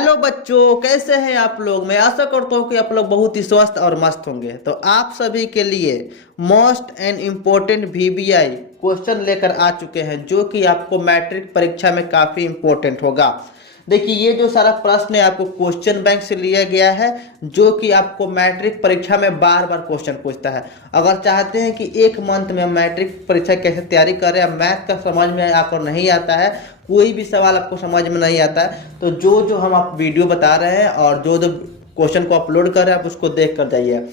Hello बच्चों, कैसे हैं आप लोग। मैं आशा करता हूँ कि आप लोग बहुत ही स्वस्थ और मस्त होंगे। तो आप सभी के लिए most and important VBI question लेकर आ चुके हैं, जो कि आपको मैट्रिक परीक्षा में काफ़ी इम्पोर्टेंट होगा। देखिए, ये जो सारा प्रश्न है आपको क्वेश्चन बैंक से लिया गया है, जो कि आपको मैट्रिक परीक्षा में बार बार क्वेश्चन पूछता है। अगर चाहते हैं कि एक मंथ में मैट्रिक परीक्षा कैसे तैयारी करें, मैथ का समझ में आपको नहीं आता है, कोई भी सवाल आपको समझ में नहीं आता है, तो जो जो हम आप वीडियो बता रहे हैं और जो जो क्वेश्चन को अपलोड कर रहे हैं आप उसको देख कर जाइए।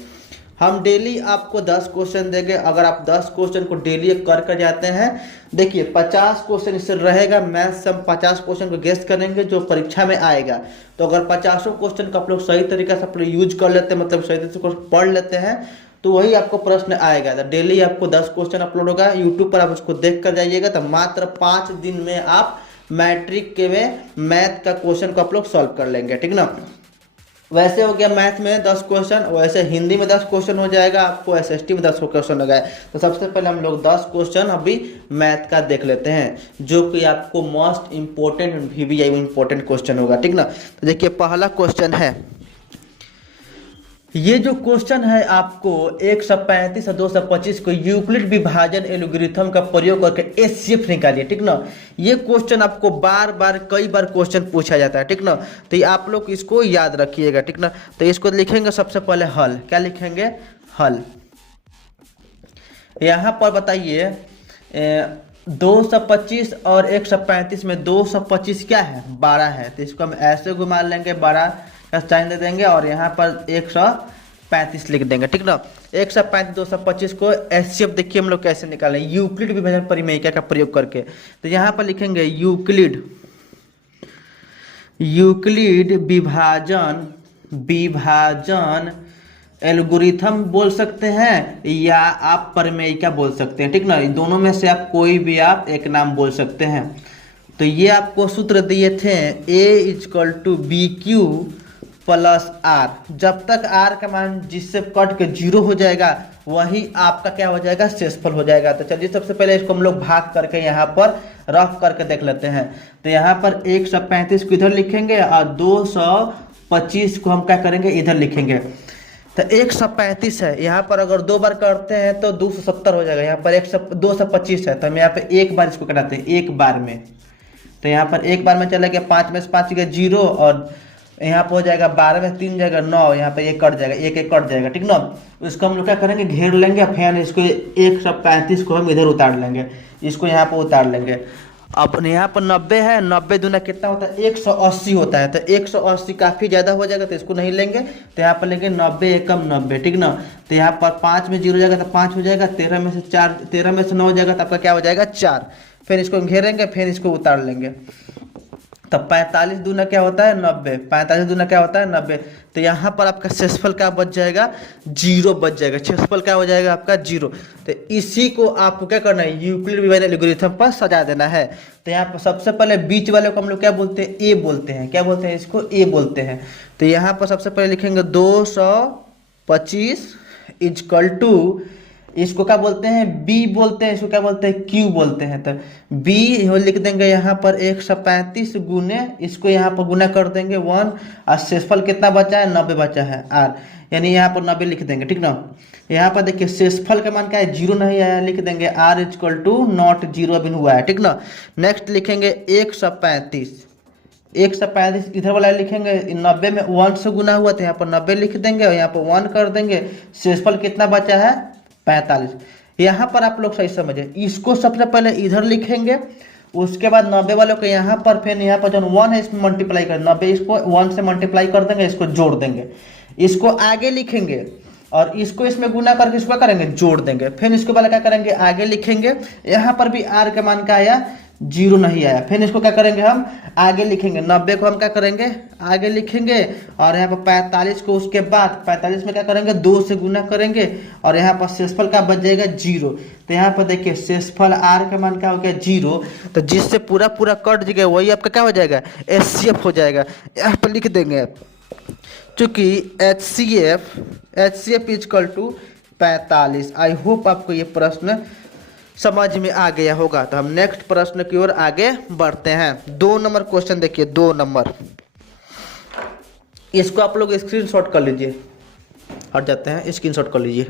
हम डेली आपको 10 क्वेश्चन देंगे। अगर आप 10 क्वेश्चन को डेली कर कर जाते हैं, देखिए 50 क्वेश्चन इससे रहेगा। मैथ्स से हम 50 क्वेश्चन को गेस करेंगे जो परीक्षा में आएगा। तो अगर 50 क्वेश्चन का आप लोग सही तरीके से आप लोग यूज कर लेते हैं, मतलब सही तरीके से पढ़ लेते हैं, तो वही आपको प्रश्न आएगा। तो डेली आपको 10 क्वेश्चन अपलोड होगा यूट्यूब पर, आप उसको देख कर जाइएगा। तो मात्र 5 दिन में आप मैट्रिक के में मैथ का क्वेश्चन को आप लोग सॉल्व कर लेंगे, ठीक ना। वैसे हो गया मैथ में 10 क्वेश्चन, वैसे हिंदी में 10 क्वेश्चन हो जाएगा, आपको एसएसटी में 10 क्वेश्चन हो गया। तो सबसे पहले हम लोग 10 क्वेश्चन अभी मैथ का देख लेते हैं, जो कि आपको मोस्ट इंपोर्टेंट वीबीआई में इंपॉर्टेंट क्वेश्चन होगा, ठीक ना। तो देखिए पहला क्वेश्चन है, ये जो क्वेश्चन है आपको 135 और 225 को यूक्लिड विभाजन एल्गोरिथम का प्रयोग करके एचसीएफ निकालिए, ठीक ना। ये क्वेश्चन आपको बार बार कई बार क्वेश्चन पूछा जाता है, ठीक ना। तो ये आप लोग इसको याद रखिएगा, ठीक ना। तो इसको लिखेंगे सबसे पहले हल। क्या लिखेंगे? हल। यहाँ पर बताइए 225 और 135 में 225 क्या है? 12 है। तो इसको हम ऐसे घुमा लेंगे, 12 का साइन दे देंगे और यहाँ पर 135 लिख देंगे, ठीक ना। 135 225 को एचसीएफ देखिए हम लोग कैसे निकालें, यूक्लिड विभाजन परिमेयिका का प्रयोग करके। तो यहाँ पर लिखेंगे यूक्लिड विभाजन एल्गोरिथम बोल सकते हैं, या आप परिमेयिका बोल सकते हैं, ठीक ना। दोनों में से आप कोई भी आप एक नाम बोल सकते हैं। तो ये आपको सूत्र दिए थे A=BQ प्लस आर। जब तक आर का मान जिससे कट के 0 हो जाएगा, वही आपका क्या हो जाएगा? शेषफल हो जाएगा। तो चलिए सबसे पहले इसको हम लोग भाग करके यहाँ पर रफ करके देख लेते हैं। तो यहाँ पर 135 को इधर लिखेंगे और 225 को हम क्या करेंगे? इधर लिखेंगे। तो 135 है, यहाँ पर अगर 2 बार करते हैं तो 270 हो जाएगा। यहाँ पर 225 है, तो हम यहाँ पे एक बार इसको कटाते हैं, एक बार में। तो यहाँ पर एक बार में चला गया, 5 में से 5 गया 0, और यहाँ पर हो जाएगा 12 में 3 जाएगा 9, यहाँ पर एक कट जाएगा, एक कट जाएगा, ठीक ना। इसको हम लोग क्या करेंगे? घेर लेंगे, फिर इसको 135 को हम इधर उतार लेंगे, इसको यहाँ पर उतार लेंगे। अब यहाँ पर 90 है, 90 दूना कितना होता है? 180 होता है। तो 180 काफ़ी ज़्यादा हो जाएगा, तो इसको नहीं लेंगे। तो यहाँ पर लेंगे 90 एकम 90, ठीक ना। तो यहाँ पर 5 में 0 जाएगा तो 5 हो जाएगा, 13 में से 4, 13 में से 9 हो जाएगा तो आपका क्या हो जाएगा? 4। फिर इसको घेरेंगे, फिर इसको उतार लेंगे। तब 45 दूना क्या होता है? 90। 45 दूना क्या होता है? 90। तो यहाँ पर आपका शेषफल क्या बच जाएगा? 0 बच जाएगा। शेषफल क्या हो जाएगा आपका? 0। तो इसी को आपको क्या करना है? यूक्लिड विभाजन एल्गोरिथम पर सजा देना है। तो यहाँ पर सबसे पहले बीच वाले को हम लोग क्या बोलते हैं? ए बोलते हैं। क्या बोलते हैं? इसको ए बोलते हैं। तो यहाँ पर सबसे पहले लिखेंगे 225 इजकल टू, इसको क्या बोलते हैं? बी बोलते हैं। इसको क्या बोलते हैं? क्यू बोलते हैं। तो बी लिख देंगे यहाँ पर 135 गुने, इसको यहाँ पर गुना कर देंगे 1, और शेषफल कितना बचा है? 90 बचा है, आर, यानी यहाँ पर 90 लिख देंगे, ठीक ना। यहाँ पर देखिए शेषफल का मान क्या है? 0 नहीं आया, लिख देंगे आर इजक्वल टू नॉट 0 अभी हुआ है, ठीक ना। नेक्स्ट लिखेंगे 135 इधर वाला लिखेंगे, 90 में 1 से गुना हुआ, तो यहाँ पर 90 लिख देंगे और यहाँ पर 1 कर देंगे। शेषफल कितना बचा है? 45। यहाँ पर आप लोग सही समझे, इसको सबसे पहले इधर लिखेंगे, उसके बाद 90 वालों को यहाँ पर, फिर यहाँ पर जो 1 है इसमें मल्टीप्लाई कर, 90 इसको 1 से मल्टीप्लाई कर देंगे, इसको जोड़ देंगे। इसको आगे लिखेंगे और इसको इसमें गुना करके इसको करेंगे, जोड़ देंगे। फिर इसको पहले क्या करेंगे? आगे लिखेंगे। यहाँ पर भी आर का मान क्या आया? 0 नहीं आया। फिर इसको क्या करेंगे? हम आगे लिखेंगे। 90 को हम क्या करेंगे? आगे लिखेंगे, और यहाँ पर 45 को उसके बाद 45 में क्या करेंगे? 2 से गुना करेंगे, और यहाँ पर शेषफल का बच जाएगा 0। तो यहाँ पर देखिए शेषफल आर का मान क्या हो गया? 0। तो जिससे पूरा पूरा कट जाएगा वही आपका क्या हो जाएगा? एचसीएफ हो जाएगा। यहाँ पर लिख देंगे, चूंकि HCF is equal to 45। I hope आपको ये प्रश्न समझ में आ गया होगा। तो हम नेक्स्ट प्रश्न की ओर आगे बढ़ते हैं। 2 नंबर क्वेश्चन देखिए, 2 नंबर। इसको आप लोग स्क्रीनशॉट कर लीजिए, हट जाते हैं, स्क्रीनशॉट कर लीजिए।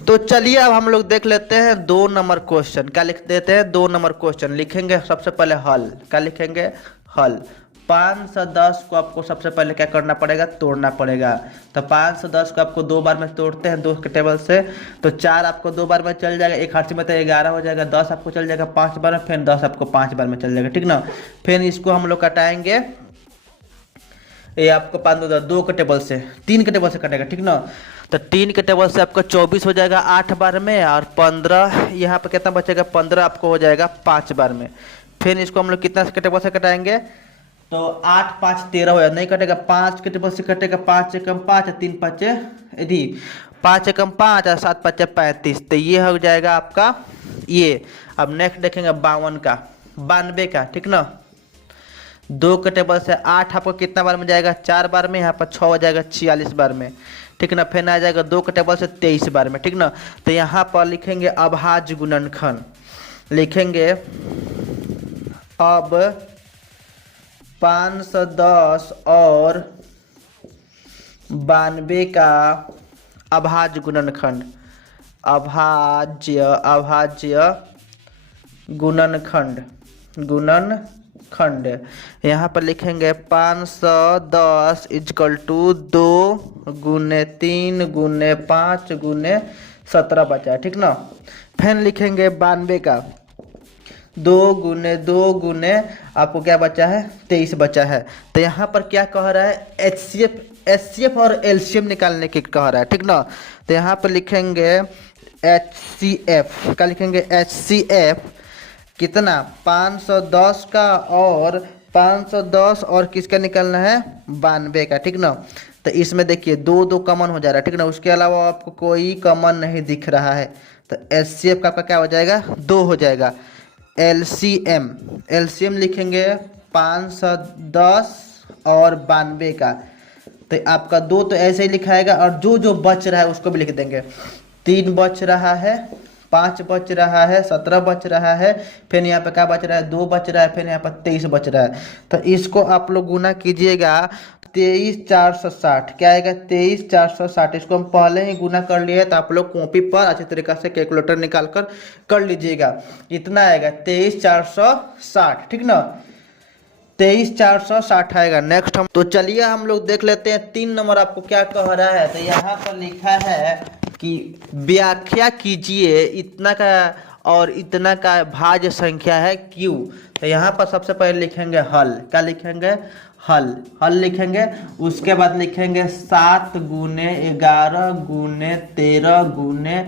तो चलिए अब हम लोग देख लेते हैं 2 नंबर क्वेश्चन। क्या लिख देते हैं? 2 नंबर क्वेश्चन लिखेंगे सबसे पहले हल। क्या लिखेंगे? हल। 510 को आपको सबसे पहले क्या करना पड़ेगा? तोड़ना पड़ेगा। तो 510 को आपको 2 बार में तोड़ते हैं 2 के टेबल से, तो 4 आपको 2 बार में चल जाएगा, एक हाथ में तो 11 हो जाएगा। 10 आपको चल जाएगा 5 बार में, फिर 10 आपको 5 बार में चल जाएगा, ठीक ना। फिर इसको हम लोग कटाएंगे, ये आपको 5 2 के टेबल से 3 के टेबल से कटेगा, ठीक ना। तो 3 के टेबल से आपका 24 हो जाएगा 8 बार में, और 15 यहाँ पर कितना बचेगा? 15 आपको हो जाएगा 5 बार में। फिर इसको हम लोग कितना के टेबल से कटाएंगे? तो 8 5 13 हो जाएगा, नहीं कटेगा, 5 के टेबल से कटेगा, 5 एकम 5 3 5 यदि 5 एकम 5 और 7 5 35, तो ये हो जाएगा आपका ये। अब नेक्स्ट देखेंगे 52 का, 92 का, ठीक ना। 2 के टेबल से 8 आपको कितना बार में जाएगा? 4 बार में, यहाँ पर 6 हो जाएगा 46 बार में, ठीक ना। फिर आ जाएगा 2 के टेबल से 23 बार में, ठीक ना। तो यहाँ पर लिखेंगे अभाज्य गुणनखंड, लिखेंगे अब 510 और 92 का अभाज्य गुणनखंड, अभाज्य गुणनखंड, गुणनखंड। यहाँ पर लिखेंगे 510 इजकल टू 2 गुने 3 गुने 5 गुने 17 बचा है, ठीक ना। फिर लिखेंगे 92 का 2 गुने 2 गुने आपको क्या बचा है? 23 बचा है। तो यहाँ पर क्या कह रहा है? HCF और एलसीएम निकालने की कह रहा है, ठीक ना। तो यहाँ पर लिखेंगे HCF, क्या लिखेंगे? HCF कितना? 510 का और 510 और किसका निकालना है? 92 का, ठीक ना। तो इसमें देखिए 2 2 कॉमन हो जा रहा है, ठीक ना। उसके अलावा आपको कोई कॉमन नहीं दिख रहा है, तो HCF का आपका क्या हो जाएगा? 2 हो जाएगा। एलसीएम लिखेंगे 510 और 92 का, तो आपका 2 तो ऐसे ही लिखाएगा, और जो जो बच रहा है उसको भी लिख देंगे। 3 बच रहा है, 5 बच रहा है, 17 बच रहा है, फिर यहाँ पे क्या बच रहा है? 2 बच रहा है, फिर यहाँ पर 23 बच रहा है। तो इसको आप लोग गुना कीजिएगा, 23,460 क्या आएगा? 23,460। इसको हम पहले ही गुना कर लिए, तो आप लोग कॉपी पर अच्छी तरीके से कैलकुलेटर निकाल कर लीजिएगा। इतना आएगा 23,460, ठीक ना। 23,460 आएगा। नेक्स्ट हम तो चलिए हम लोग देख लेते हैं 3 नंबर आपको क्या कह रहा है। तो यहाँ पर लिखा है कि व्याख्या कीजिए इतना का और इतना का भाज्य संख्या है क्यू। तो यहाँ पर सबसे पहले लिखेंगे हल। क्या लिखेंगे? हल। हल लिखेंगे, उसके बाद लिखेंगे 7 गुने 11 गुने 13 गुने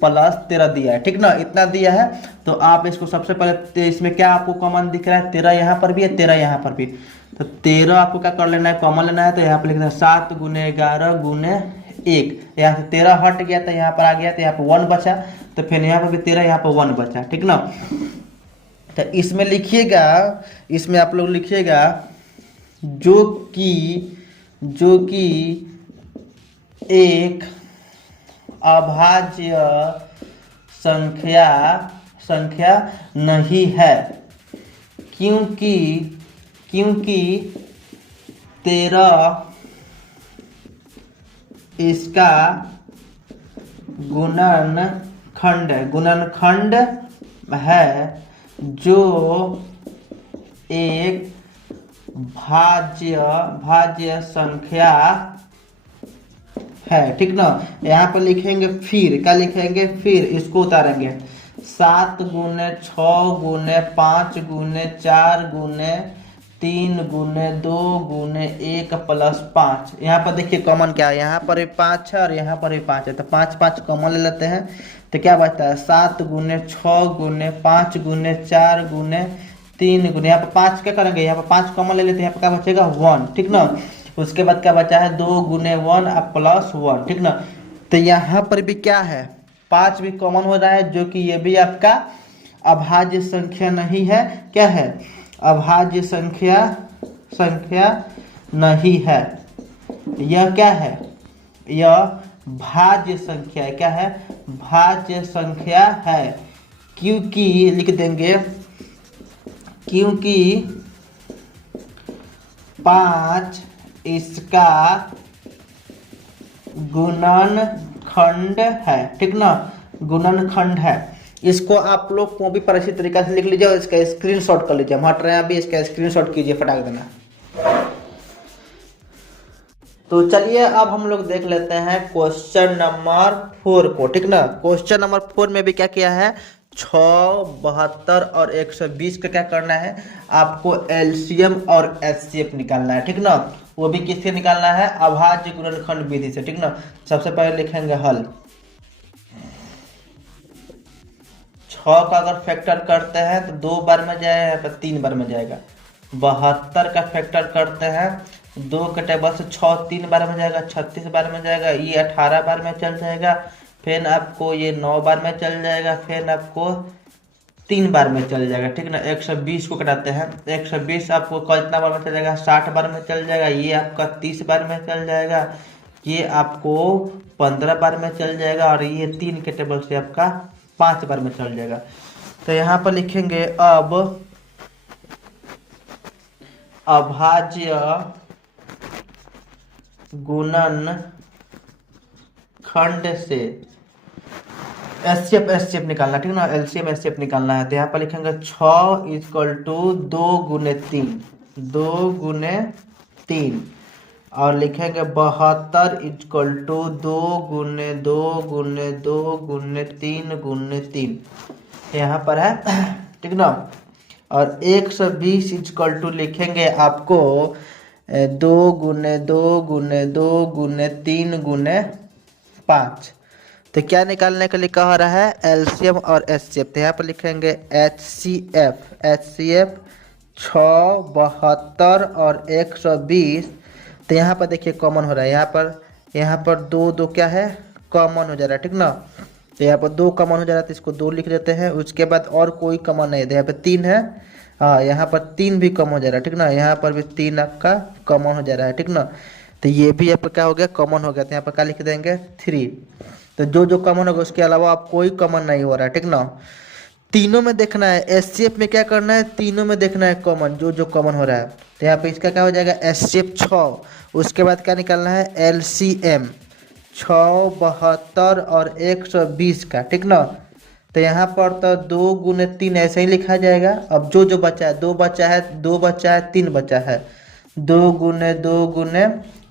प्लस 13 दिया है, ठीक ना। इतना दिया है, तो आप इसको सबसे पहले इसमें क्या आपको कॉमन दिख रहा है? 13 यहाँ पर भी है, 13 यहाँ पर भी, तो 13 आपको क्या कर लेना है? कॉमन लेना है। तो यहाँ पर लिखना है 7 गुने 11 गुने 1, यहाँ से 13 हट गया तो यहाँ पर आ गया, तो यहाँ पर 1 बचा, तो फिर यहाँ पर भी 13, यहाँ पर 1 बचा, ठीक ना। तो इसमें लिखिएगा, इसमें आप लोग लिखिएगा जो कि एक अभाज्य संख्या नहीं है, क्योंकि 13 इसका गुणनखंड है, जो एक भाज्य संख्या है, ठीक ना। यहाँ पर लिखेंगे फिर, क्या लिखेंगे? फिर इसको उतारेंगे 7 गुने 6 गुने 5 गुने 4 गुने 3 गुने 2 गुने 1 प्लस 5। यहाँ पर देखिए कॉमन क्या है? यहाँ पर भी 5 है और यहाँ पर भी 5 है, तो 5 5 कॉमन ले लेते हैं, तो क्या बचता है? 7 गुने 6 गुने 5 गुने 4 गुने 3 गुने, यहाँ पर 5 क्या करेंगे? यहाँ पर 5 कॉमन ले लेते हैं, यहाँ पर क्या बचेगा? 1, ठीक ना। उसके बाद क्या बचा है? 2 गुने 1 प्लस 1, ठीक ना। तो यहाँ पर भी क्या है? 5 भी कॉमन हो रहा है, जो कि ये भी आपका अभाज्य संख्या नहीं है। क्या है? अभाज्य संख्या नहीं है। यह क्या है? यह भाज्य संख्या है। क्या है? भाज्य संख्या है, क्योंकि लिख देंगे, क्योंकि 5 इसका गुणनखंड है, ठीक ना, गुणनखंड है। इसको आप लोग को भी परिचित तरीका से लिख लीजिए और इसका स्क्रीनशॉट कर लीजिए। हम हट रहे हैं अभी, इसका स्क्रीनशॉट कीजिए, फटाक देना। तो चलिए अब हम लोग देख लेते हैं क्वेश्चन नंबर 4 को, ठीक ना। क्वेश्चन नंबर 4 में भी क्या किया है, 6, 72 और 120 का क्या करना है, आपको एलसीएम और एचसीएफ निकालना है, ठीक ना। वो भी किससे निकालना है, अभाज्य गुणनखंड विधि से, ठीक ना। सबसे पहले लिखेंगे हल। 6 का अगर फैक्टर करते हैं तो 2 बार में जाएगा तो 3 बार में जाएगा। 72 का फैक्टर करते हैं 2 के टेबल से 6 3 बार में जाएगा, 36 बार में जाएगा, ये 18 बार में चल जाएगा। फिर आपको ये 9 बार में चल जाएगा, फिर आपको 3 बार में चल जाएगा, ठीक ना। 120 को कटाते हैं, 120 आपको कितना बार में चल जाएगा, 60 बार में चल जाएगा। ये आपका 30 बार में चल जाएगा, ये आपको 15 बार में चल जाएगा, और ये 3 के टेबल से आपका 5 बार में चल जाएगा। तो यहाँ पर लिखेंगे अब अभाज्य गुणनखंड से एचसीएफ निकालना, ठीक ना, एलसीएम एचसीएफ निकालना है। तो यहाँ पर लिखेंगे 6 = 2 गुने 3, 2 गुने 3, और लिखेंगे 72 = 2 गुने 2 गुने 2 गुने 3 गुने 3, यहाँ पर है, ठीक ना। और 120 = लिखेंगे आपको 2 गुने 2 गुने 2 गुने 3 गुने 5। तो क्या निकालने के लिए कह रहा है, एलसीएम और एचसीएफ। तो यहाँ पर लिखेंगे एचसीएफ 6, 72 और 120। तो यहाँ पर देखिए कॉमन हो रहा है, यहाँ पर 2 2 क्या है, कॉमन हो जा रहा है, ठीक ना। तो यहाँ पर 2 कॉमन हो जा रहा है, तो इसको 2 लिख देते हैं। उसके बाद और कोई कॉमन नहीं है, यहाँ पर 3 है, हाँ यहाँ पर 3 भी कॉमन हो जा रहा है, ठीक ना। यहाँ पर भी 3 आपका कॉमन हो जा रहा है, ठीक ना। तो ये भी आपका क्या हो गया, कॉमन हो गया। तो यहाँ पर क्या लिख देंगे 3। तो जो जो कॉमन होगा उसके अलावा आप कोई कॉमन नहीं हो रहा है, ठीक ना। तीनों में देखना है, एचसीएफ में क्या करना है, तीनों में देखना है कॉमन, जो जो कॉमन हो रहा है। तो यहाँ पे इसका क्या हो जाएगा, एचसीएफ 6। उसके बाद क्या निकालना है, एलसीएम 6, 72 और 120 का, ठीक ना। तो यहाँ पर तो 2 गुने 3 ऐसे ही लिखा जाएगा। अब जो जो बचा है, 2 बचा है, 2 बचा है, 3 बचा है, 2 गुने 2 गुने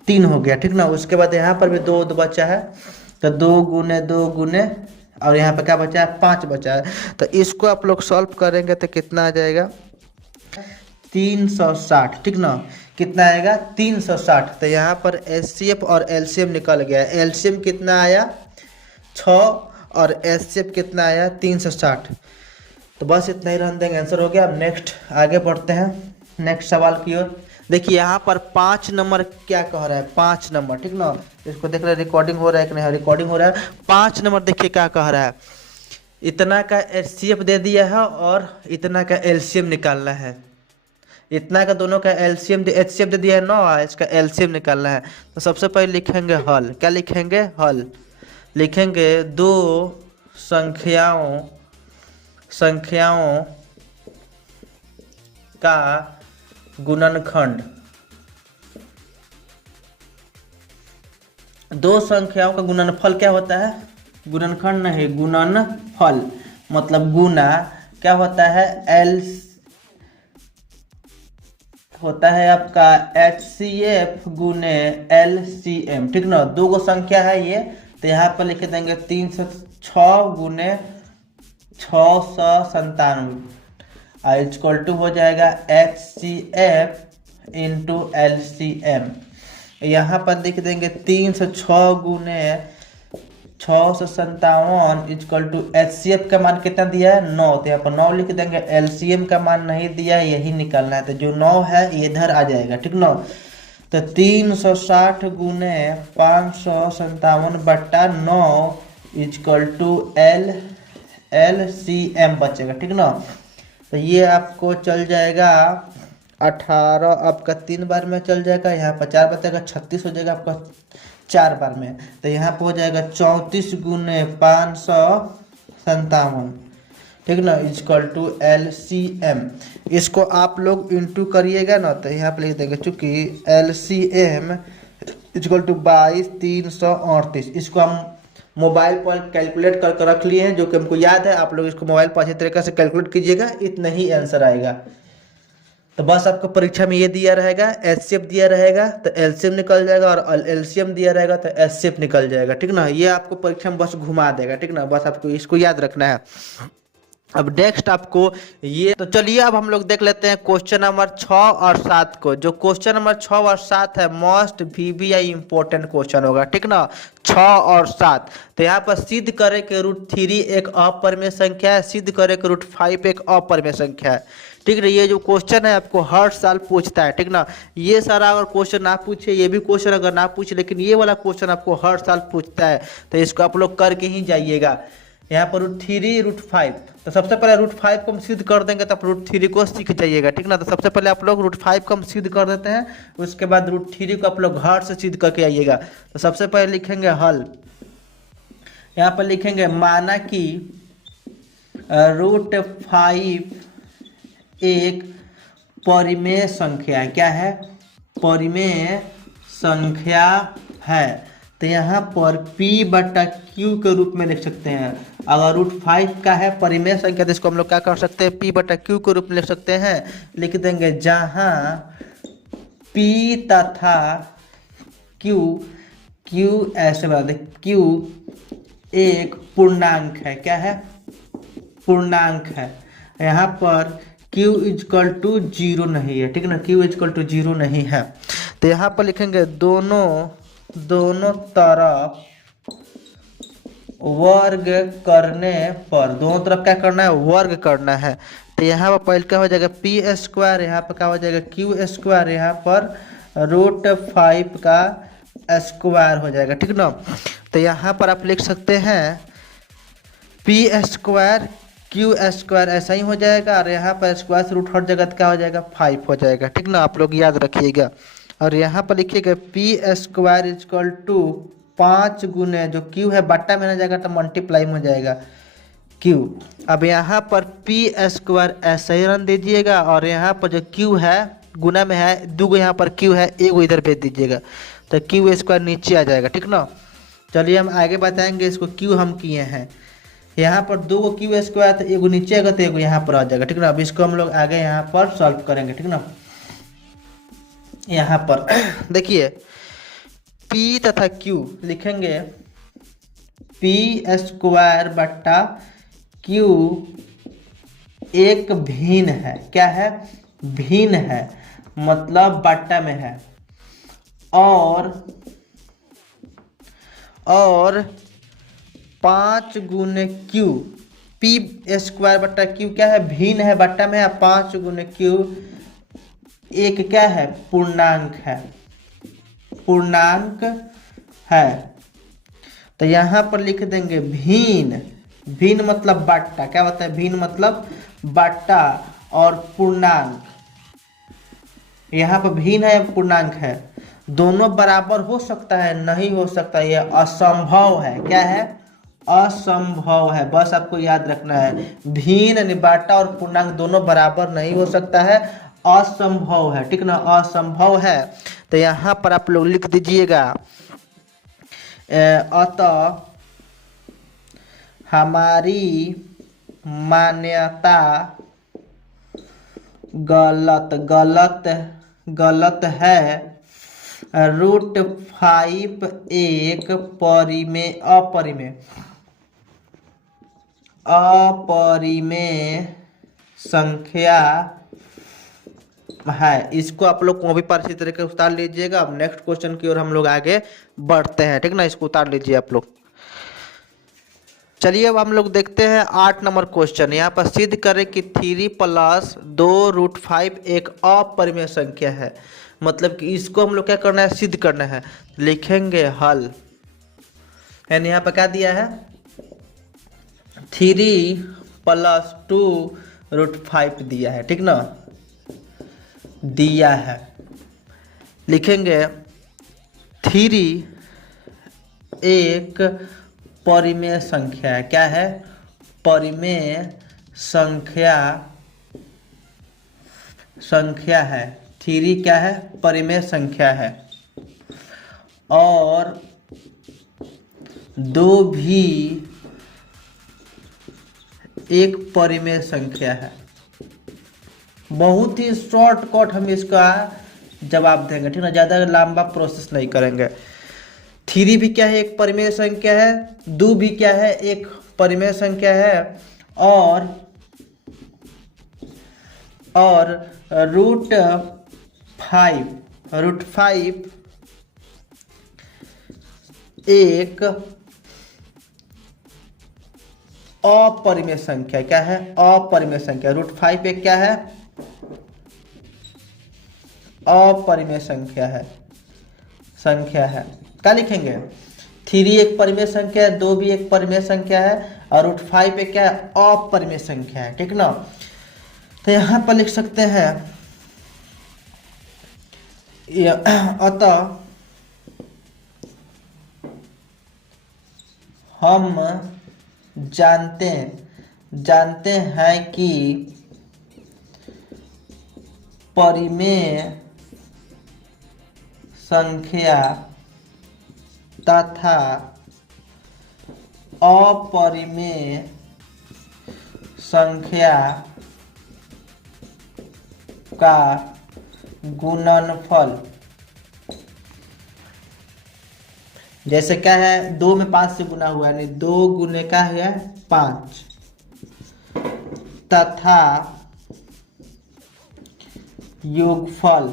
3 हो गया, ठीक ना। उसके बाद यहाँ पर भी 2 बचा है, तो 2 गुने 2 गुने, और यहाँ पर क्या बचा है, 5 बचा है। तो इसको आप लोग सॉल्व करेंगे तो कितना आ जाएगा, 360, ठीक ना। कितना आएगा, 360। तो यहाँ पर एचसीएफ और एलसीएम निकल गया। एलसीएम कितना आया, 6, और एचसीएफ कितना आया, 360। तो बस इतना ही रहने देंगे, आंसर हो गया। अब नेक्स्ट आगे बढ़ते हैं नेक्स्ट सवाल की ओर। देखिए यहाँ पर 5 नंबर क्या कह रहा है, 5 नंबर, ठीक ना। इसको देख रहे रिकॉर्डिंग हो रहा है कि नहीं, रिकॉर्डिंग हो रहा है। 5 नंबर देखिए क्या कह रहा है, इतना का एचसीएफ दे दिया है और इतना का एलसीएम निकालना है। इतना का दोनों का एलसीएम एचसीएफ दे दिया है 9, इसका एलसीएम निकालना है। तो सबसे पहले लिखेंगे हल। क्या लिखेंगे, हल। लिखेंगे 2 संख्याओं का गुणनखंड। 2 संख्याओं का गुणनफल क्या होता है, गुणनखंड नहीं, गुणनफल मतलब गुना क्या होता है, एल होता है आपका एचसीएफ गुने एलसीएम, ठीक ना। 2 गो संख्या है ये, तो यहाँ पर लिख देंगे 306 गुने 697 इक्वल टू हो जाएगा एचसीएफ इंटू एलसीएम। यहाँ पर लिख देंगे 306 गुने 657 इक्वल टू एचसीएफ का मान कितना दिया है, 9। तो यहाँ पर 9 लिख देंगे। एलसीएम का मान नहीं दिया, यही निकालना है। तो जो 9 है ये इधर आ जाएगा, ठीक ना। तो 360 गुने 557/9 इक्वल टू एलसीएम बचेगा, ठीक ना। तो ये आपको चल जाएगा 18, आपका 3 बार में चल जाएगा। यहाँ पर 4 बचेगा, 36 हो जाएगा आपका 4 बार में। तो यहाँ पर हो जाएगा 34 गुने 557 ठीक ना, इजकल टू LCM। इसको आप लोग इंटू करिएगा ना तो यहाँ पे लिख देंगे, चूंकि LCM इजकल टू 22,338। इसको हम मोबाइल पर कैलकुलेट करके रख लिए हैं, जो कि हमको याद है। आप लोग इसको मोबाइल पर अच्छी तरीके से कैलकुलेट कीजिएगा, इतना ही आंसर आएगा। तो बस आपको परीक्षा में ये दिया रहेगा, एचसीएफ दिया रहेगा तो एलसीएम निकल जाएगा, और एलसीएम दिया रहेगा तो एचसीएफ निकल जाएगा। ठीक ना, ये आपको परीक्षा में बस घुमा देगा। ठीक ना, बस आपको इसको याद रखना है। अब नेक्स्ट आपको ये, तो चलिए अब हम लोग देख लेते हैं क्वेश्चन नंबर 6 और 7 को। जो क्वेश्चन नंबर 6 और 7 है, मोस्ट VBI इंपॉर्टेंट क्वेश्चन होगा। ठीक ना, 6 और 7। तो यहाँ पर सिद्ध करे कि √3 एक अपरिमेय संख्या है, सिद्ध करे कि √5 एक अपरिमेय संख्या है। ठीक है, ये जो क्वेश्चन है आपको हर साल पूछता है। ठीक ना, ये सारा अगर क्वेश्चन ना पूछे, ये भी क्वेश्चन अगर ना पूछे, लेकिन ये वाला क्वेश्चन आपको हर साल पूछता है, तो इसको आप लोग करके ही जाइएगा। यहाँ पर √3 √5, तो सबसे पहले √5 को हम सिद्ध कर देंगे, तो आप √3 को सीख जाइएगा। ठीक ना, तो सबसे पहले आप लोग √5 को हम सिद्ध कर देते हैं, उसके बाद √3 को आप लोग घर से सिद्ध करके आइएगा। तो सबसे पहले लिखेंगे हल। यहाँ पर लिखेंगे माना कि √5 एक परिमेय संख्या, क्या है, परिमेय संख्या है। तो यहाँ पर P/Q के रूप में लिख सकते हैं। अगर √5 का है परिमेय संख्या, तो इसको हम लोग क्या कर सकते हैं, P/Q के रूप में लिख सकते हैं। लिख देंगे जहाँ P तथा Q ऐसे बता दे, Q एक पूर्णांक है। क्या है, पूर्णांक है। यहाँ पर Q इजकल टू 0 नहीं है। ठीक है ना, Q इजकल टू 0 नहीं है। तो यहाँ पर लिखेंगे दोनों तरफ वर्ग करने पर, दोनों तरफ क्या करना है, वर्ग करना है। तो यहाँ पर पहले क्या हो जाएगा, P², यहाँ पर क्या हो जाएगा, Q², यहाँ पर √5 का स्क्वायर हो जाएगा। ठीक ना, तो यहाँ पर आप लिख सकते हैं P² Q² ऐसा ही हो जाएगा, और यहाँ पर स्क्वायर से रूट हट जाएगा तो क्या हो जाएगा, 5 हो जाएगा। ठीक ना, आप लोग याद रखिएगा। और यहाँ पर लिखिएगा P² इजकल टू 5 गुने जो Q है बट्टा में आ जाएगा तो मल्टीप्लाई में हो जाएगा Q। अब यहाँ पर P² ऐसा ही रन दीजिएगा, और यहाँ पर जो Q है गुना में है, 2 यहाँ पर Q है, 1 इधर भेज दीजिएगा, तो Q² नीचे आ जाएगा। ठीक ना, चलिए हम आगे बताएंगे। इसको Q हम किए हैं, यहाँ पर 2 Q² तो 1 नीचे आएगा, तो 1 यहाँ पर आ जाएगा। ठीक ना, अब इसको हम लोग आगे यहाँ पर सॉल्व करेंगे। ठीक ना, यहाँ पर देखिए P तथा Q लिखेंगे, P²/Q एक भिन्न है। क्या है, भिन्न है, मतलब बट्टा में है। और 5 गुने Q, P²/Q क्या है, भिन्न है, बट्टा में है। 5 गुने Q एक क्या है, पूर्णांक है, पूर्णांक है। तो यहाँ पर लिख देंगे भिन्न मतलब बट्टा। क्या होता है, भिन्न मतलब बट्टा और पूर्णांक। यहाँ पर भिन्न है, पूर्णांक है, दोनों बराबर हो सकता है, नहीं हो सकता, यह असंभव है। क्या है, असंभव है। बस आपको याद रखना है, भिन्न, बट्टा और पूर्णांक दोनों बराबर नहीं हो सकता है, असंभव है। ठीक ना, असंभव है। तो यहाँ पर आप लोग लिख दीजिएगा, अतः हमारी मान्यता गलत है। √5 एक अपरिमेय संख्या है। इसको आप लोग को भी पारसी तरीके से उतार लीजिएगा। अब नेक्स्ट क्वेश्चन की ओर हम लोग आगे बढ़ते हैं। ठीक ना, इसको उतार लीजिए आप लोग। चलिए अब हम लोग देखते हैं 8 नंबर क्वेश्चन। यहाँ पर सिद्ध करें कि 3 + 2 √5 एक अपरिमेय संख्या है। मतलब कि इसको हम लोग क्या करना है, सिद्ध करना है। लिखेंगे हल, यानी यहाँ पर क्या दिया है, 3 + 2 √5 दिया है। ठीक ना, दिया है। लिखेंगे 3 एक परिमेय संख्या है। क्या है, परिमेय संख्या संख्या है। थ्री क्या है? परिमेय संख्या है। और दो भी एक परिमेय संख्या है। बहुत ही शॉर्टकट हम इसका जवाब देंगे, ठीक ना, ज़्यादा लंबा प्रोसेस नहीं करेंगे। थ्री भी क्या है? एक परिमेय संख्या है। दो भी क्या है? एक परिमेय संख्या है। और रूट फाइव एक अपरिमेय संख्या। क्या है? अपरिमेय संख्या। रूट फाइव एक क्या है? अपरिमेय संख्या है। क्या लिखेंगे? थ्री एक परिमेय संख्या है, दो भी एक परिमेय संख्या है, और रूट फाइव एक क्या है? अपरिमेय संख्या है, ठीक ना। तो यहां पर लिख सकते हैं, अतः हम जानते हैं कि परिमेय संख्या तथा अपरिमेय संख्या का गुणनफल, जैसे क्या है? दो में 5 से गुना हुआ, यानी 2 गुने का है 5, तथा योगफल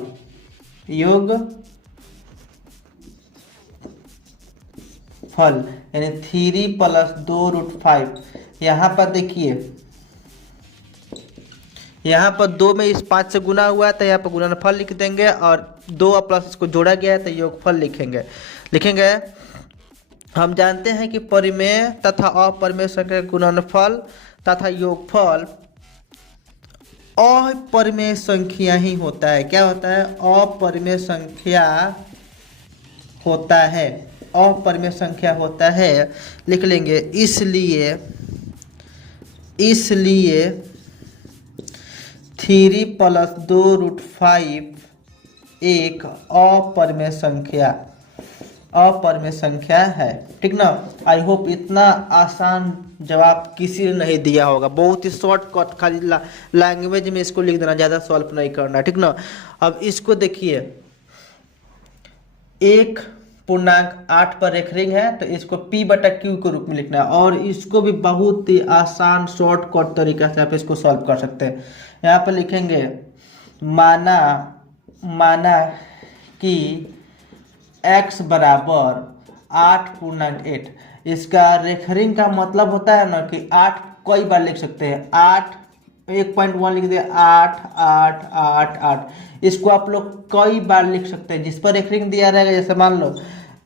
यानी 3 प्लस 2 रूट 5। यहाँ पर देखिए, यहाँ पर 2 में इस 5 से गुना हुआ है तो यहाँ पर गुणनफल लिख देंगे, और 2 प्लस इसको जोड़ा गया है तो योगफल लिखेंगे। हम जानते हैं कि परिमेय तथा अपरिमेय संख्या का गुणनफल तथा योगफल अपरिमेय संख्या ही होता है। क्या होता है? अपरिमेय संख्या होता है। लिख लेंगे, इसलिए 3 प्लस 2 रूट 5 एक अपरिमेय संख्या है, ठीक ना। आई होप इतना आसान जवाब किसी ने नहीं दिया होगा। बहुत ही शॉर्टकट, खाली लैंग्वेज में इसको लिख देना, ज़्यादा सॉल्व नहीं करना, ठीक ना। अब इसको देखिए, 1.8 पर रेखरिंग है तो इसको P/Q के रूप में लिखना है, और इसको भी बहुत ही आसान शॉर्टकट तरीका से आप इसको सॉल्व कर सकते हैं। यहाँ पर लिखेंगे, माना कि x बराबर 8.8। इसका रेखरिंग का मतलब होता है ना कि 8 कई बार लिख सकते हैं। 1.1 लिख दिया, 8 8 8 8। इसको आप लोग कई बार लिख सकते हैं। जिस पर रेखरिंग दिया रहेगा, जैसे मान लो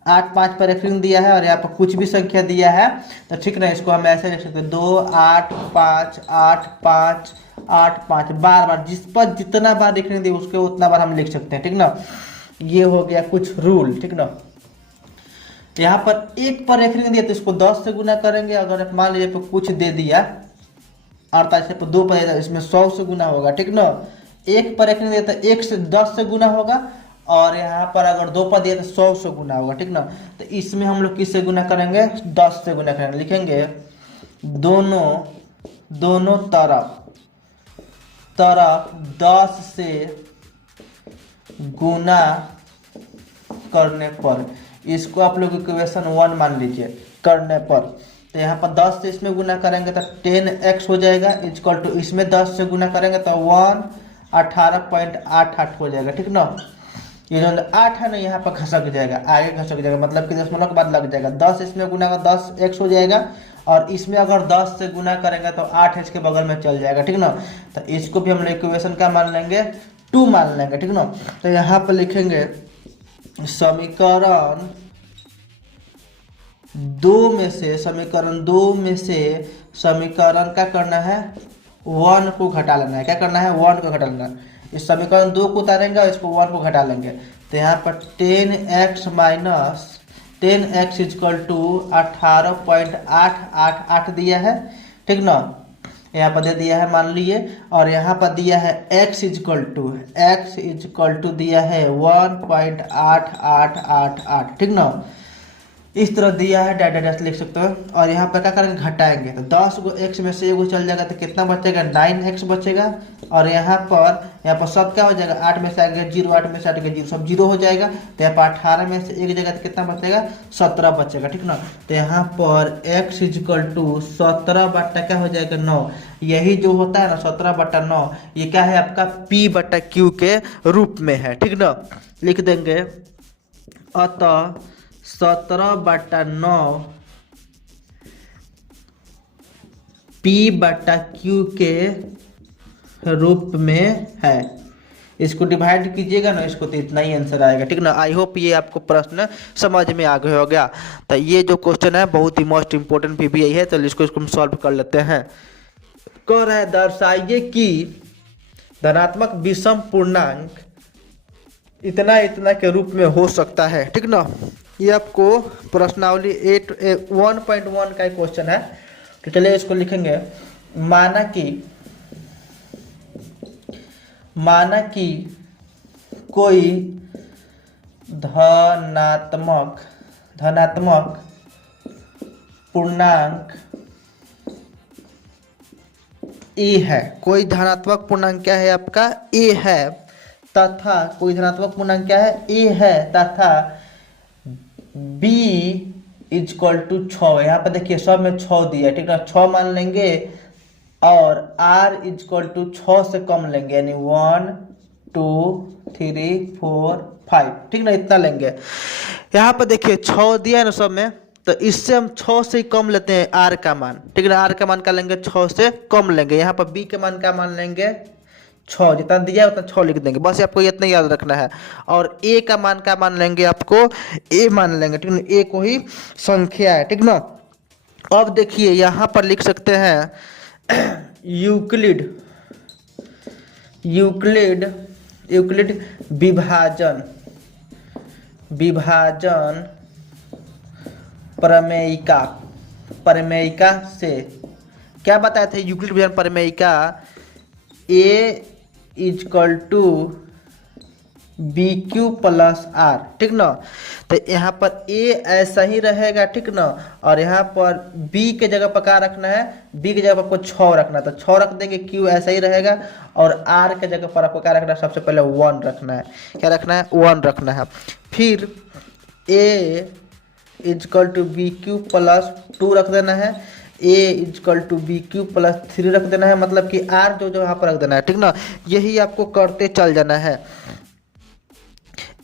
8 5 पर रेखरिंग दिया है और यहाँ पर कुछ भी संख्या दिया है तो ठीक ना, इसको हम ऐसे लिख सकते हैं, 2 8 5 8 5 8 5। बार जिस पर जितना बार रेखरिंग दी उसके उतना बार हम लिख सकते हैं, ठीक ना। ये हो गया कुछ रूल, ठीक ना। यहाँ पर 1 पर रेखरिंग दिया तो इसको 10 से गुना करेंगे। अगर मान लीजिए तो कुछ दे दिया 48 पर 2 पर, इसमें 100 से गुना होगा, ठीक ना। 1 पर रेखरिंग दिया तो 1 से 10 से गुना होगा, और यहाँ पर अगर 2 पर दिया तो 100 से गुना होगा, ठीक ना। तो इसमें हम लोग किससे गुना करेंगे? 10 से गुना करेंगे। लिखेंगे, दोनों तरफ 10 से गुना करने पर, इसको आप लोग इक्वेशन 1 मान लीजिए, करने पर। तो यहाँ पर 10 से इसमें गुना करेंगे तो 10x हो जाएगा, इक्वल टू इसमें 10 से गुना करेंगे तो 18.88 हो जाएगा, ठीक ना। ये जो 8 है ना, यहाँ पर घसक जाएगा, आगे घसक जाएगा, मतलब कि दशमलव के बाद लग जाएगा। 10 इसमें गुना का 10x हो जाएगा, और इसमें अगर 10 से गुना करेंगे तो 8 इसके बगल में चल जाएगा, ठीक ना। तो इसको भी हम लोग इक्वेशन का मान लेंगे 2 मान लेंगे, ठीक ना। तो यहाँ पर लिखेंगे, समीकरण 2 में से समीकरण क्या करना है? 1 को घटा लेना है। क्या करना है? 1 को घटा लेना है। इस समीकरण 2 को उतारेंगे और इसको 1 को घटा लेंगे। तो यहाँ पर 10x minus 10x equal to 18.888 दिया है, ठीक ना। यहाँ पर दे दिया है मान लिए, और यहाँ पर दिया है x इजकल टू दिया है 1.8888, ठीक ना। इस तरह दिया है, डाटा डैश लिख सकते हो। और यहाँ पर क्या करेंगे, घटाएंगे तो 10 गो x में से एगो चल जाएगा तो कितना बचेगा, 9x बचेगा। और यहाँ पर सब क्या हो जाएगा, 8 में से आगे 0, 8 में से आगे 0, सब 0 हो जाएगा। तो यहाँ पर 18 में से एक जगह तो कितना बचेगा, 17 बचेगा, ठीक ना। तो यहाँ पर x इजकल टू 17 बट्टा क्या हो जाएगा, 9। यही जो होता है ना 17/9, ये क्या है आपका P/Q के रूप में है, ठीक ना। लिख देंगे अतः 17/9 P/Q के रूप में है। इसको डिवाइड कीजिएगा ना इसको तो इतना ही आंसर आएगा, ठीक ना। आई होप ये आपको प्रश्न समझ में आ गया हो गया। तो ये जो क्वेश्चन है बहुत ही मोस्ट इंपोर्टेंट PBI है, तो इसको हम सॉल्व कर लेते हैं। कह रहा है दर्शाइए कि धनात्मक विषम पूर्णांक इतना इतना के रूप में हो सकता है, ठीक ना। ये आपको प्रश्नावली 1.1 का क्वेश्चन है। तो चलिए इसको लिखेंगे। माना कि कोई धनात्मक पूर्णांक ए है। कोई धनात्मक पूर्णांक क्या है आपका, ए है, तथा कोई धनात्मक पूर्णांक क्या है, ए है, तथा b इजक्वल टू 6। यहाँ पर देखिए सब में 6 दिया है, ठीक ना। 6 मान लेंगे और r इजक्वल टू 6 से कम लेंगे, यानी 1 2 3 4 5, ठीक ना, इतना लेंगे। यहाँ पर देखिए 6 दिया है ना सब में, तो इससे हम 6 से कम लेते हैं r का मान, ठीक है ना। r का मान का लेंगे 6 से कम लेंगे। यहाँ पर b के मान का मान लेंगे 6, जितना दिया है उतना 6 लिख देंगे, बस आपको इतना याद रखना है। और a का मान का मान लेंगे, आपको a मान लेंगे, ठीक ना। a को ही संख्या है, ठीक ना। अब देखिए यहाँ पर लिख सकते हैं यूक्लिड विभाजन प्रमेयिका से क्या बताए थे। यूक्लिड विभाजन प्रमेयिका a is equal to BQ plus R, ठीक ना। तो यहाँ पर a ऐसा ही रहेगा, ठीक ना। और यहाँ पर b के जगह पर क्या रखना है, b की जगह पर आपको 6 रखना है, तो 6 रख देंगे। q ऐसा ही रहेगा और r के जगह पर आपको क्या रखना है, सबसे पहले 1 रखना है। क्या रखना है, 1 रखना है। फिर a is equal to BQ plus 2 रख देना है, a is equal to BQ plus 3 रख देना है, मतलब कि r जो यहाँ पर रख देना है, ठीक ना। यही आपको करते चल जाना है।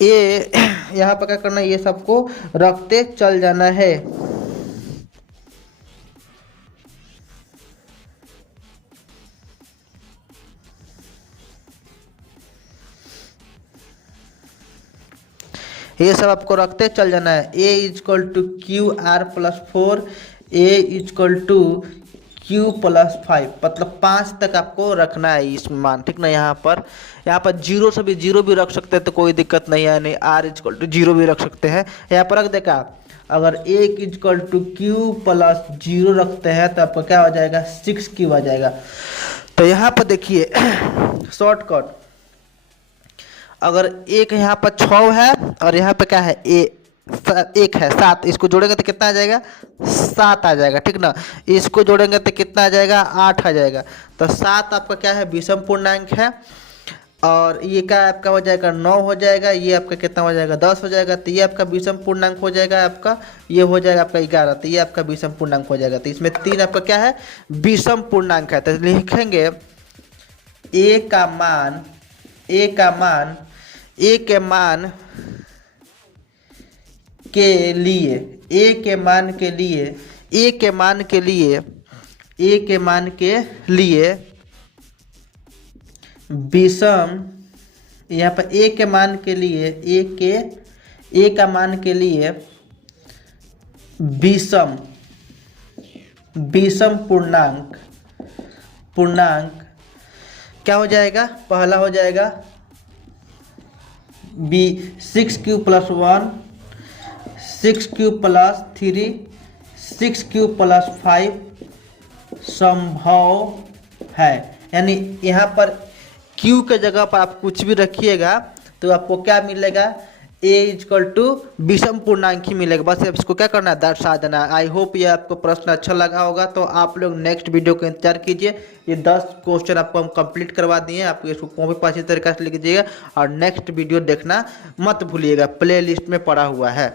ये यहाँ पर क्या करना है, ये सबको रखते चल जाना है। ये सब आपको रखते चल जाना है। a is equal to QR plus 4, a is equal to Q plus 5, मतलब 5 तक आपको रखना है इस मान, ठीक ना। यहाँ पर 0 से भी 0 भी रख सकते हैं तो कोई दिक्कत नहीं है, नहीं r इजक्वल टू 0 भी रख सकते हैं। यहाँ पर रख देखा, अगर a is equal to Q plus 0 रखते हैं तो आपको क्या हो जाएगा, 6Q आ जाएगा। तो यहाँ पर देखिए शॉर्टकट, अगर एक यहाँ पर 6 है और यहाँ पे क्या है, एक है 7, इसको जोड़ेंगे तो कितना आ जाएगा, 7 आ जाएगा, ठीक ना। इसको जोड़ेंगे तो कितना आ जाएगा, 8 आ जाएगा। तो 7 आपका क्या है, विषम पूर्णांक है। और ये क्या आपका हो जाएगा, 9 हो जाएगा। ये आपका कितना हो जाएगा, 10 हो जाएगा। तो ये आपका विषम पूर्णांक हो जाएगा, आपका ये हो जाएगा आपका 11। तो ये आपका विषम पूर्णांक हो जाएगा। तो इसमें 3 आपका क्या है, विषम पूर्णांक है। तो लिखेंगे a का मान के लिए विषम, यहाँ पर a के मान के लिए विषम पूर्णांक क्या हो जाएगा, पहला हो जाएगा 6Q plus 1, 6Q plus 3, 6Q plus 5 संभव है, यानी यहाँ पर Q के जगह पर आप कुछ भी रखिएगा तो आपको क्या मिलेगा, a इजकल टू विषम पूर्णांक ही मिलेगा। बस इसको क्या करना है, दर्शा देना है। आई होप ये आपको प्रश्न अच्छा लगा होगा। तो आप लोग नेक्स्ट वीडियो का इंतजार कीजिए। ये 10 क्वेश्चन आपको हम कंप्लीट करवा दिए हैं, आप इसको कॉपी पास इस तरीके से लिख दीजिएगा और नेक्स्ट वीडियो देखना मत भूलिएगा, प्ले लिस्ट में पड़ा हुआ है।